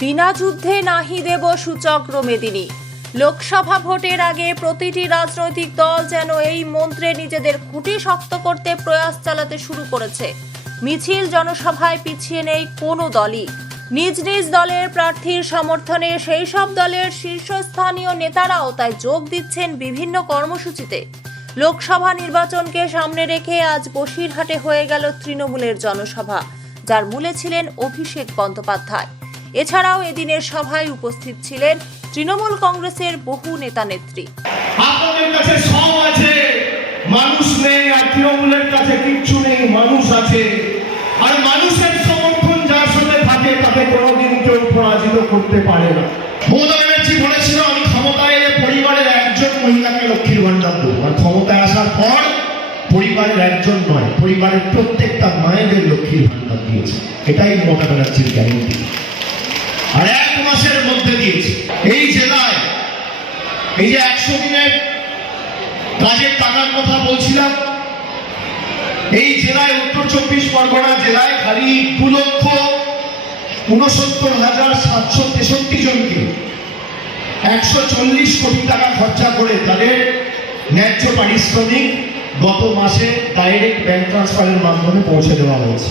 বিনা যুদ্ধে নাহি দেব সুচক্র মেদিনী লোকসভা ভোটের আগে প্রতিটি রাজনৈতিক দল যেন এই মন্ত্রে নিজেদের খুঁটি শক্ত করতে প্রয়াস চালাতে শুরু করেছে। মিছিল জনসভায় পিছিয়ে নেই কোনো দলই। নিজ নিজ দলের প্রার্থীর সমর্থনে সেই সব দলের শীর্ষস্থানীয় নেতারাও তাই যোগ দিচ্ছেন বিভিন্ন কর্মসূচিতে। লোকসভা নির্বাচনকে সামনে রেখে আজ বসিরহাটে হয়ে গেল তৃণমূলের জনসভা, যার মূলে ছিলেন অভিষেক বন্দ্যোপাধ্যায়। এছাড়াও এদিনের সভায় উপস্থিত ছিলেন তৃণমূল কংগ্রেসের বহু নেতা নেত্রী। আপনাদের কাছে সব আছে। মানুষ নেই আর তৃণমূলের কাছে কিচ্ছু নেই, মানুষ আছে। আর মানুষের সমর্থন যার সাথে থাকে, তাকে কোনোদিন কেউ পরাজিত করতে পারে না। মমতা ব্যানার্জি বলেছিল, আমি ক্ষমতায় এলে পরিবারের একজন মহিলাকে লক্ষ্মীর ভান্ডার দেবো। আর ক্ষমতায় আসার পর পরিবারের একজন নয়, পরিবারের প্রত্যেকটা মায়েদের লক্ষ্মীর ভান্ডার দিয়েছে। এটাই মমতা ব্যানার্জির গ্যারেন্টি আর এক মাসের মধ্যে দিয়েছে। এই জেলায় এই যে একশো দিনের কাজের টাকার কথা বলছিলাম, এই জেলায় উত্তর চব্বিশ পরগনা জেলায় খালি দু লক্ষ উনসত্তর হাজার সাতশো তেষট্টি জনকে একশো চল্লিশ কোটি টাকা খরচা করে তাদের ন্যায্য পারিশ্রমিক গত মাসে ডাইরেক্ট ব্যাংক ট্রান্সফারের মাধ্যমে পৌঁছে দেওয়া হয়েছে।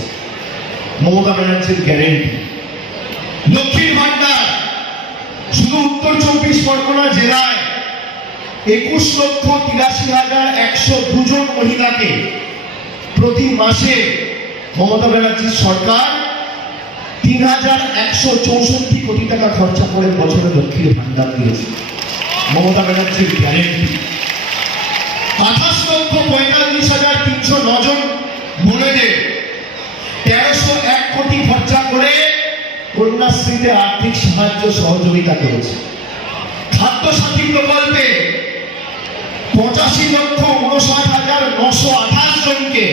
মমতা ব্যানার্জির গ্যারেন্টি লক্ষ্মীর ভান্ডার, শুধু উত্তর চব্বিশ পরগনা জেলায় একুশ লক্ষ তিরাশি হাজার একশো দুজন মহিলাকে প্রতি মাসে মমতা ব্যানার্জির সরকার তিন হাজার একশো চৌষট্টি কোটি টাকা খরচা করে বছরে লক্ষ্মীর ভান্ডার দিয়েছে। মমতা ব্যানার্জির গ্যারেন্টি আঠাশ লক্ষ পঁয়তাল্লিশ হাজার তিনশো নজন বোনেদের তেরোশো এক কোটি খরচা করে কন্যাশ্রীতে আর্থিক সাহায্য সহযোগিতা করেছে। খাদ্য সাথী প্রকল্পে পঁচাশি লক্ষ উনষাট হাজার নশো আঠাশ জনকে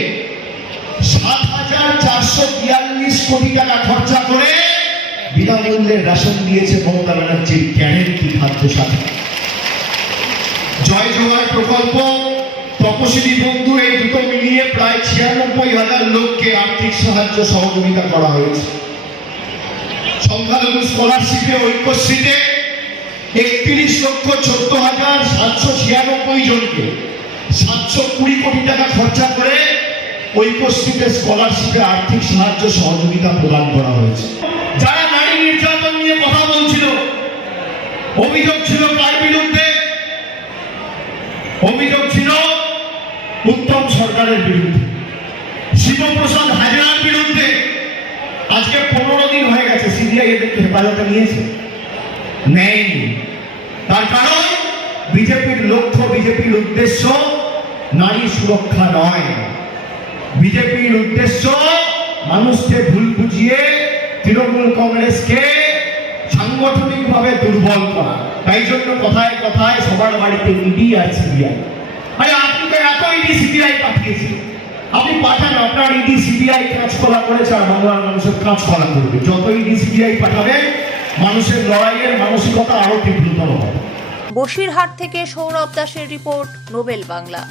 সাত হাজার চারশো বিয়াল্লিশ কোটি টাকা খরচা করে বিনামূল্যে রেশন দিয়েছে মমতা ব্যানার্জির গ্যারেন্টি খাদ্য সাথী জয় জোগাড় প্রকল্প, তপশিলি বন্ধু এই দুটো মিলিয়ে প্রায় ছিয়ানব্বই হাজার লোককে আর্থিক সাহায্য সহযোগিতা করা হয়েছে। সংখ্যালঘু স্কলারশিপে ঐক্যশ্রীতে একত্রিশ লক্ষ চোদ্দ হাজার সাতশো ছিয়ানব্বই জনকে সাতশো কুড়ি কোটি টাকা খরচা করে ঐক্যশ্রীতে স্কলারশিপে আর্থিক সাহায্য সহযোগিতা প্রদান করা হয়েছে। যারা নারী নির্যাতন নিয়ে কথা বলছিল, অভিযোগ ছিল কার বিরুদ্ধে, অভিযোগ ছিল উত্তম সরকারের বিরুদ্ধে। শিবপ্রসাদ হাজরার বিরুদ্ধে আজকে পনেরো দিন হয়ে গেছে সিবিআই এদেরকে হেফাজতে নিয়েছে। নেয়নি। তার কারণ, বিজেপির লক্ষ্য, বিজেপির উদ্দেশ্য নারী সুরক্ষা নয়। বিজেপির উদ্দেশ্য মানুষকে ভুল বুঝিয়ে তৃণমূল কংগ্রেসকে সাংগঠনিকভাবে দুর্বল করা। তাই জন্য কথায় কথায় সবার বাড়িতে ইডি আর সিবিআই আরে, আপনি তো এত ইডি সিবিআই পাঠিয়েছেন। আপনি পাঠান, আপনার ইডি সিবিআই কাজ করা করেছে আর বাংলার মানুষের কাজ করা করবে। যত ইডি সিবিআই পাঠাবে, মানুষের লড়াইয়ের মানসিকতা আরও তীব্রতর হবে। বসিরহাট থেকে সৌরভ দাসের রিপোর্ট, নোবেল বাংলা।